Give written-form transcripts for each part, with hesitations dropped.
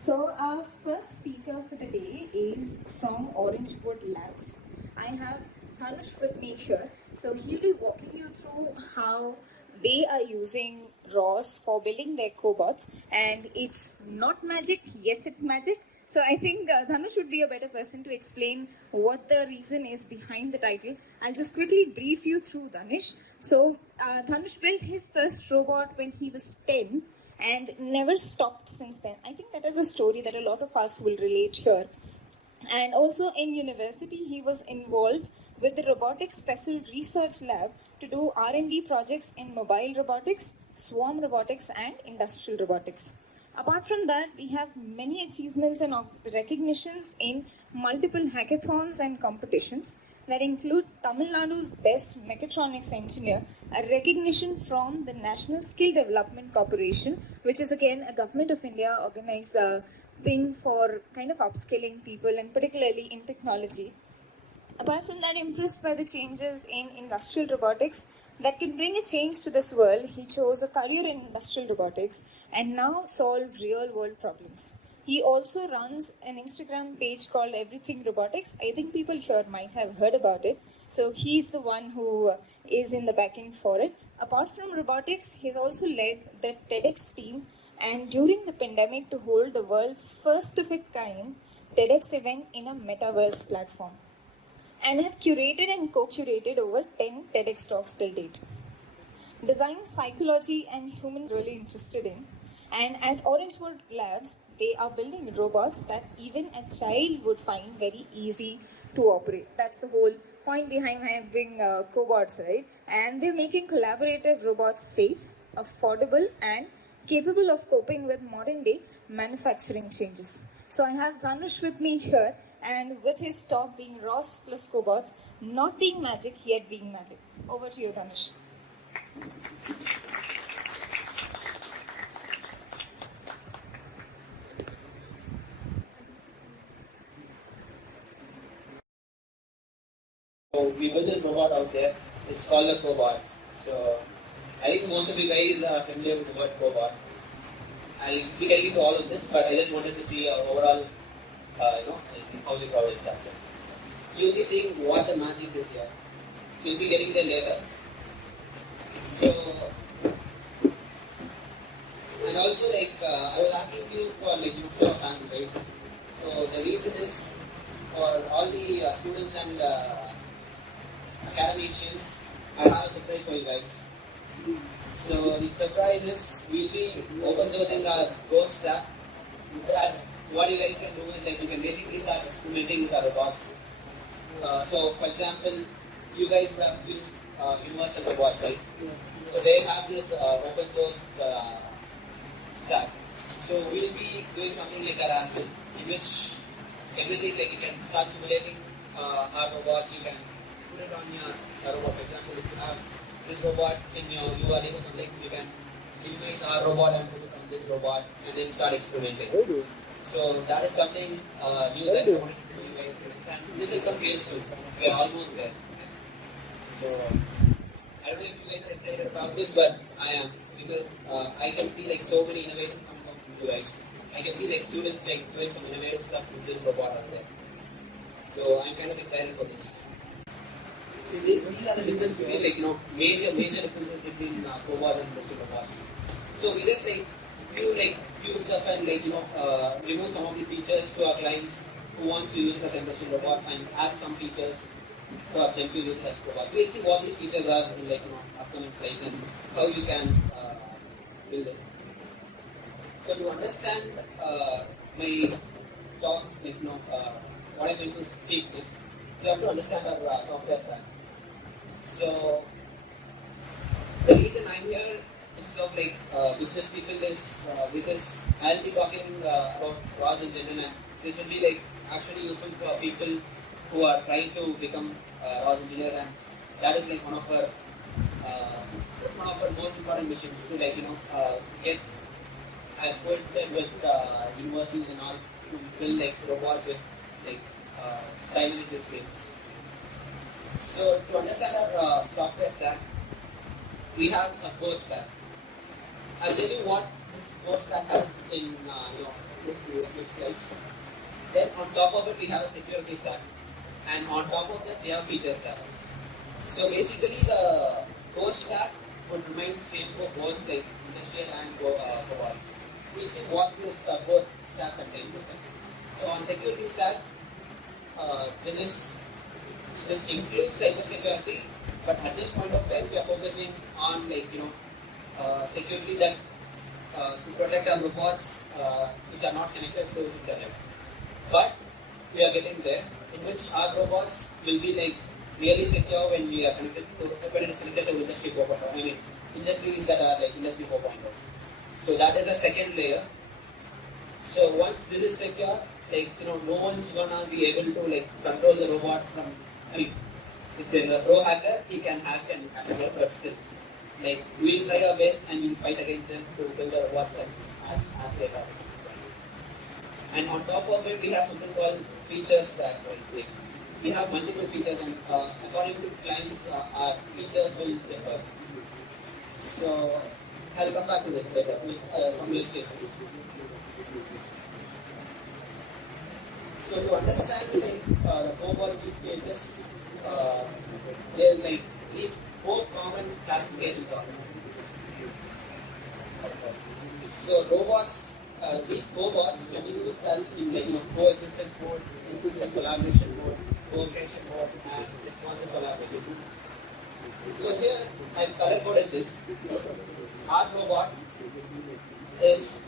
So our first speaker for the day is from Orangewood Labs. I have Dhanush with me here. So he'll be walking you through how they are using ROS for building their cobots, and it's not magic, yes it's magic. So I think Dhanush would be a better person to explain what the reason is behind the title. I'll just quickly brief you through Dhanush. So Dhanush built his first robot when he was 10 and never stopped since then. I think that is a story that a lot of us will relate here. And also in university, he was involved with the Robotics Special Research Lab to do R&D projects in mobile robotics, swarm robotics, and industrial robotics. Apart from that, we have many achievements and recognitions in multiple hackathons and competitions that include Tamil Nadu's Best Mechatronics Engineer, a recognition from the National Skill Development Corporation, which is again a Government of India organized thing for kind of upskilling people and particularly in technology. Apart from that, impressed by the changes in industrial robotics that can bring a change to this world, he chose a career in industrial robotics and now solve real world problems. He also runs an Instagram page called Everything Robotics. I think people here might have heard about it. So he's the one who is in the backing for it. Apart from robotics, he's also led the TEDx team and during the pandemic to hold the world's first of its kind TEDx event in a metaverse platform, and have curated and co-curated over 10 TEDx talks till date. Design, psychology, and human really interested in. And at Orangewood Labs, they are building robots that even a child would find very easy to operate. That's the whole point behind having cobots, right? And they're making collaborative robots safe, affordable, and capable of coping with modern day manufacturing changes. So I have Dhanush with me here, and with his talk being ROS plus cobots, not being magic yet being magic. Over to you, Dhanush. So we built this robot out there. It's called a cobot. So I think most of you guys are familiar with the word cobot. I'll be getting into all of this, but I just wanted to see overall, how the product is structured. You'll be seeing what the magic is here. You'll be getting there later. So, and also I was asking you for show of hands, right? So the reason is for all the students and academicians, I have a surprise for you guys. So the surprise is we'll be open sourcing our ROS stack. That what you guys can do is you can basically start experimenting with our robots. So for example, you guys would have used universal robots, right? So they have this open source stack. So we'll be doing something like that as well, in which everything you can start simulating our robots. You can put it on your robot. For example, if you have this robot in your URL or something, you can minimize our robot and put it on this robot and then start experimenting. So that is something new that I wanted to do you guys. And this will come real soon. We are almost there. So I don't know if you guys are excited about this, but I am, because I can see so many innovations coming from you guys. I can see students doing some innovative stuff with this robot out there. So I'm kind of excited for this. These are the differences between major differences between cobot and industrial robots. So we just few stuff and remove some of the features to our clients who wants to use it as an industrial robot and add some features for them to use it as cobots. We'll see what these features are in upcoming slides and how you can build it. So to understand my talk, what I'm going to speak next, you have to understand our software stack. So the reason I'm here instead of business people is because I'll be talking about ROS in general, and this will be actually useful for people who are trying to become ROS engineers, and that is one of our most important missions to get acquainted with universities and all to build robots with dynamic displays. So to understand our software stack, we have a core stack. I'll tell you what this core stack has in next slides. Then on top of it we have a security stack, and on top of that we have feature stack. So basically the core stack would remain same for both like industrial and cobots. We'll see what this core stack contains. So on security stack, this includes cybersecurity, but at this point of time we are focusing on security that to protect our robots which are not connected to internet. But we are getting there, in which our robots will be really secure when we are connected to when it is connected to industry 4.0. I mean industries that are like industry 4.0. So that is a second layer. So once this is secure, no one's gonna be able to control the robot from. I mean, if there's a pro hacker, he can hack and hack, but still, we'll try our best and we'll fight against them to build the robots as they are. And on top of it, we have something called features that we have multiple features, and according to clients, our features will differ. So I'll come back to this later with some use cases. So to understand the cobots use cases, there are these 4 common classifications of them. So robots, these cobots can be used as in coexistence mode, sequential collaboration mode, cooperation mode, and responsive collaboration mode. So here I've color coded this. Our robot is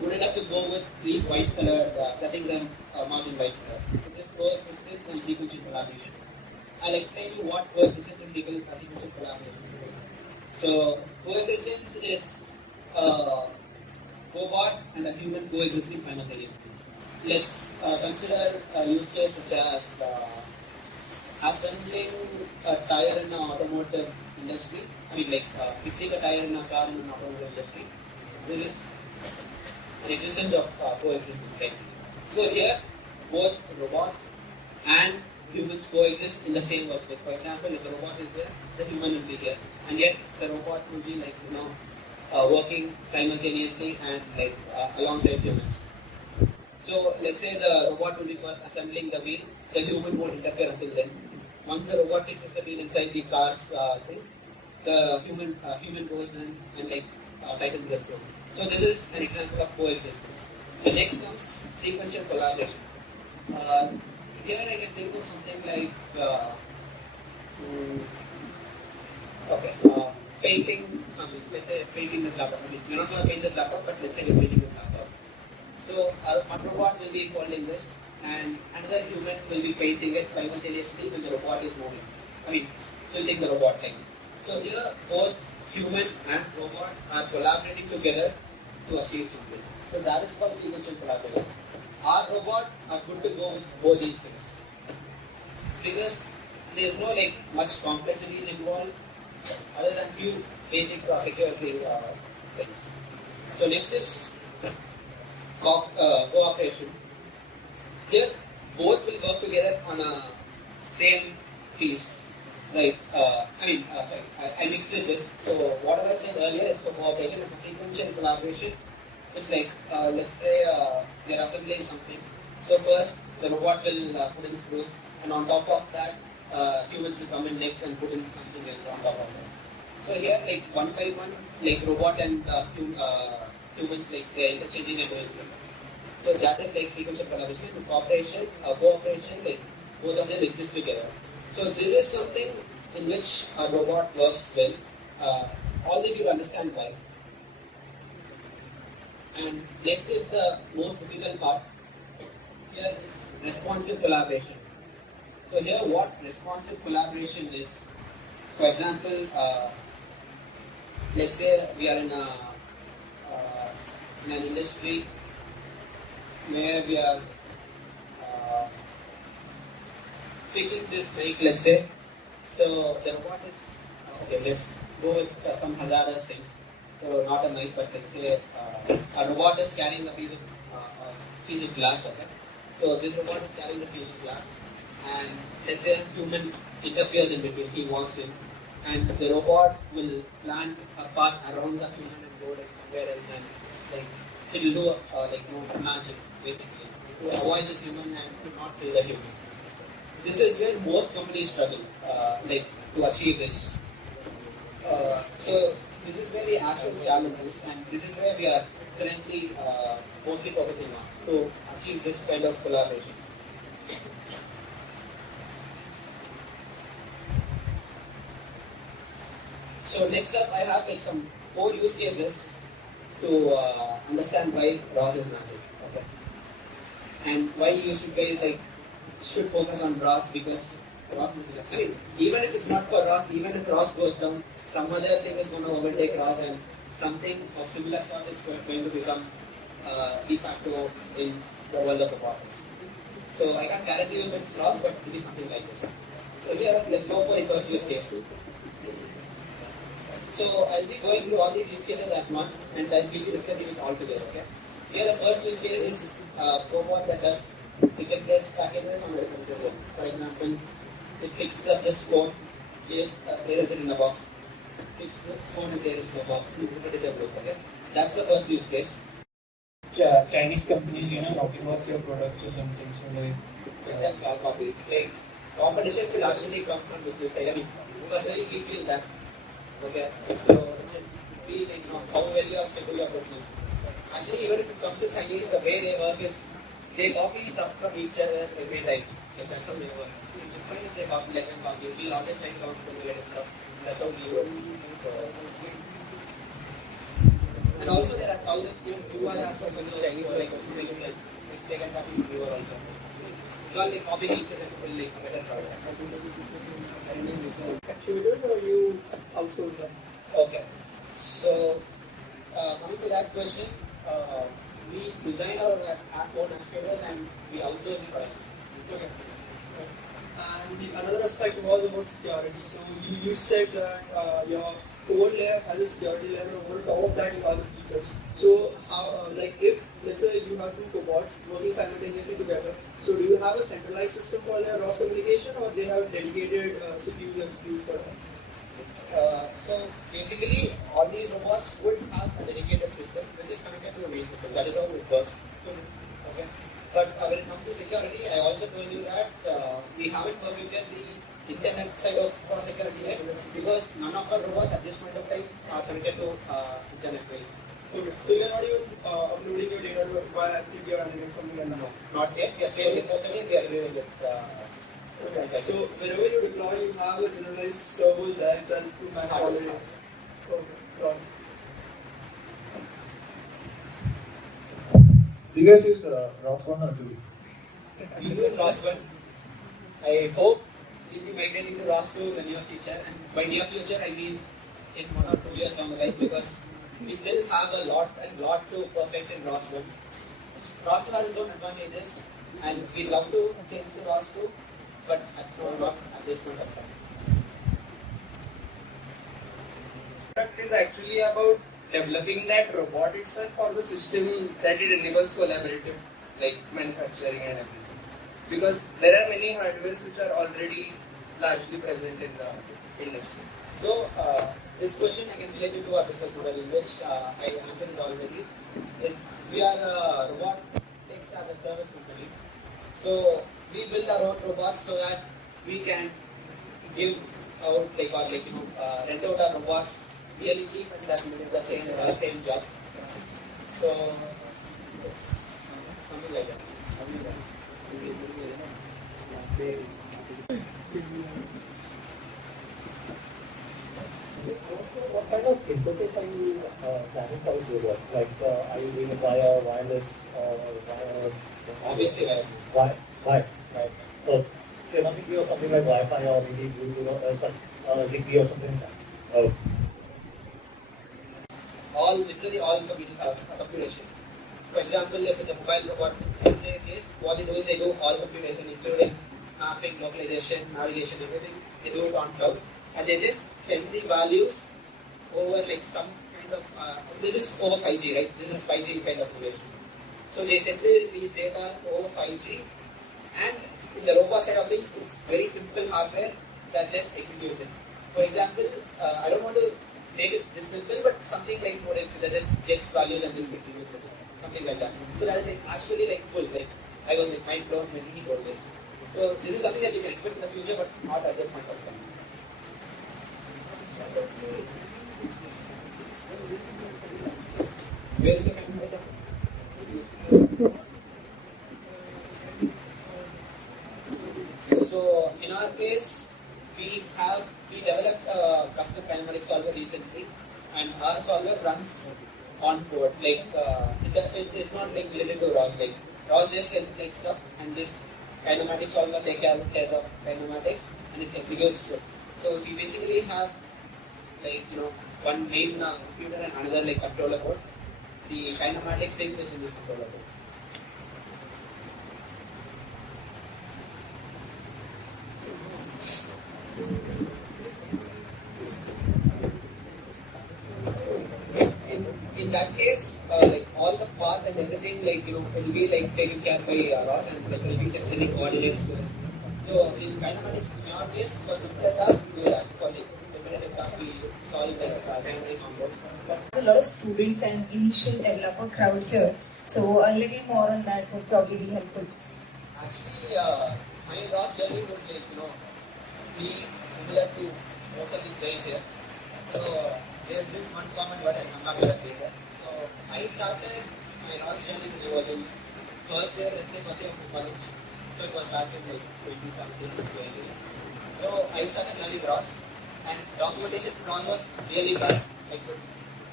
good enough to go with these white colored, the things I'm marked in white color, which is coexistence and sequential collaboration. I'll explain you what coexistence and sequential collaboration is. So coexistence is a cobot and a human coexisting simultaneously. Let's consider a use case such as assembling a tire in an automotive industry. I mean fixing a tire in a car in an automotive industry. This is an existence of coexistence, right? So here, both robots and humans coexist in the same workspace. For example, if the robot is there, the human will be here, and yet the robot will be working simultaneously and alongside humans. So let's say the robot will be first assembling the wheel, the human won't interfere until then. Once the robot fixes the wheel inside the car's thing, the human goes in and tightens the screw. So this is an example of coexistence. The next comes sequential collaboration. Here I can think of something like painting something. Let's say painting this laptop. I mean, we're not going to paint this laptop, but let's say we're painting this laptop. So a robot will be holding this, and another human will be painting it simultaneously when the robot is moving. I mean, tilting the robot thing. So here both human and robot are collaborating together to achieve something. So that is called sequential collaboration. Our robot are good to go with both these things because there is no much complexities involved other than few basic security things. So next is cooperation. Here both will work together on a same piece. Right. I mixed it with. So whatever I said earlier, it's a cooperation, it's a sequential collaboration. It's let's say we are assembling something. So first the robot will put in screws, and on top of that, humans will come in next and put in something else on top of that. So here, one by one, robot and humans, they are interchanging and doing stuff. So that is sequential collaboration. Cooperation, both of them exist together. So this is something in which a robot works well. All this you understand why. And next is the most difficult part. Here is responsive collaboration. So here what responsive collaboration is, for example, let's say we are in an industry where we are picking this bike, let's say. So the robot is, let's go with some hazardous things. So not a knife, but let's say a robot is carrying a piece of glass, okay? So this robot is carrying a piece of glass, and let's say a human interferes in between, he walks in, and the robot will plant a path around the human and go somewhere else and it will do magic basically to avoid this human and to not kill the human. This is where most companies struggle, to achieve this. So this is where the actual challenge is, and this is where we are currently mostly focusing on to achieve this kind of collaboration. So next up, I have some 4 use cases to understand why ROS is magic. Okay. And why you guys should focus on ROS, because ROS is magic. I mean, even if it's not for ROS, even if ROS goes down, some other thing is going to overtake ROS, and something of similar sort is going to become de facto in the world of robotics. So I can't guarantee you if it's ROS, but it will be something like this. So here, let's go for the first use case. So I'll be going through all these use cases at once, and I'll be discussing it all together. Okay. Here the first use case is a robot that does pick-and-place packages on the computer board. For example, it picks up this phone, places it in a box, picks this phone and places it in a box, repetitive loop. Okay. That's the first use case. Chinese companies, copy what's your products or something. So copy. Competition will actually come from this side. I mean, personally, we feel that. Okay, so it should be how well you are do your business. Actually, even if it comes to Chinese, the way they work is they copy stuff from each other every time. That's how they work. It's fine if they copy, let them copy. We'll always try to copy the related stuff. That's how we work. So, and also there are thousands who are also Chinese things like they can copy viewer also. So they copy each other to build a better product. Actuators or you outsource them? Okay. So, coming to that question, we design our own actuators and we outsource the production. Okay. And the another aspect was about security. So you said that your core layer has a security layer, and over top of that you have the features. So how, if let's say you have 2 cobots working simultaneously together, so do you have a centralized system for their ROS communication, or they have dedicated CPUs and GPUs for that? So basically, all these robots would have a dedicated system which is connected to a main system. That is how it works. Okay. But when it comes to security, I also told you that we haven't perfected the internet side of security yet, because none of our robots at this point of time are connected to internet. Okay. So you're not even uploading your data via FTP or anything, something like that? No, not yet. We are saving it totally. We are doing it. Okay. So wherever you deploy, you have a generalized server there itself to manage all the data. Okay. Got it. Do you guys use ROS 1 or 2? We use ROS 1. I hope we'll be migrating to ROS 2 in the near future. And by near future, I mean in 1 or 2 years down the line, because we still have a lot to perfect in ROS 1. ROS 2 has its own advantages, and we love to change to ROS 2, but not at this point of time. Product is actually about developing that robot itself or the system that it enables collaborative, like manufacturing and everything. Because there are many hardwares which are already largely present in the industry. So, this question I can relate it to our business model, in which I answered it already. We are a robotics as a service company. So, we build our own robots so that we can give out, rent out our robots really cheap, and that's the same job. So, it's something like that. What kind of interface are you planning for this robot? Are you doing it via wireless or via... Obviously, Why? So, there must be something like Wi-Fi or maybe Bluetooth or Zigbee or something like that. literally all computation. For example, if it's a mobile robot, in their case, what they do is they do all computation, including mapping, localization, navigation, everything. They do it on cloud, and they just send the values over some kind of. This is over 5G, right? This is 5G kind of relation. So they send these data over 5G, and in the robot side of things, it's very simple hardware that just executes it. For example, I don't want to make it this simple, but something like more that just gets values and just executes it, something like that. So that is like actually like full. Like I was like mind blown when he told this. So this is something that you can expect in the future, but not at this point of time. Where is the camera? So in our case, we developed a custom kinematic solver recently, and our solver runs on code. Like it is not like related to ROS. Like ROS just sends like stuff, and this kinematic solver takes care of kinematics, and it executes it. So we basically have like one main computer and another like controller board. The kinematics thing is in this controller board. In that case, like all the path and everything, like will be like taken care by ROS, and like will be sending coordinates to us. So in kinematics, in our case, for simpler tasks, we do that. For like simpler tasks, we solve like kinematics on board. But A lot of student and initial developer crowd here, so a little more on that would probably be helpful. actually, my ROS journey would like be similar to most of these guys here. So there's this one comment what I'm not sure later. So I started my ROS journey when I was in first year, let's say first year of college. So it was back in like 20 something, 20. So I started learning ROS, and documentation ROS was really bad. I could,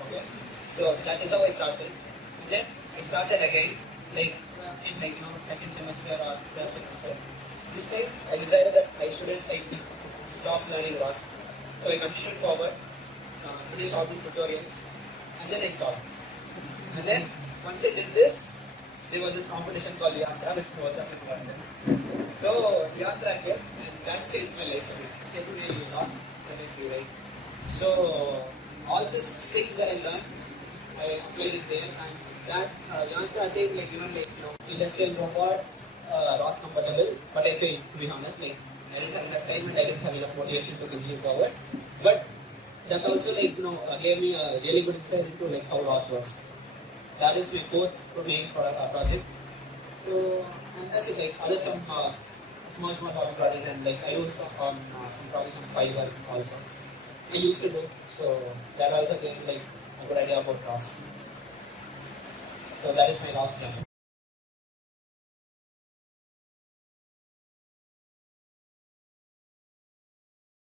okay. So that is how I started. And then I started again, like in like second semester or third semester. This time I decided that I shouldn't like stop learning ROS. So I continued forward, finished all these tutorials, and then I stopped. And then once I did this, there was this competition called Yantra, which was up in London. So Yantra came, and that changed my life. It changed me ROS completely, right? So all these things that I learned, I applied it there, and that Yantra thing, like industrial robot, ROS compatible, but I failed, to be honest. Like I didn't have enough time and I didn't have enough motivation to continue forward. But that also gave me a really good insight into like how ROS works. That is my fourth main project. So and that's it. Like other some small projects, and like I do some projects on Fiverr also. I used to do, so that also gave me like a good idea about ROS. So that is my ROS channel.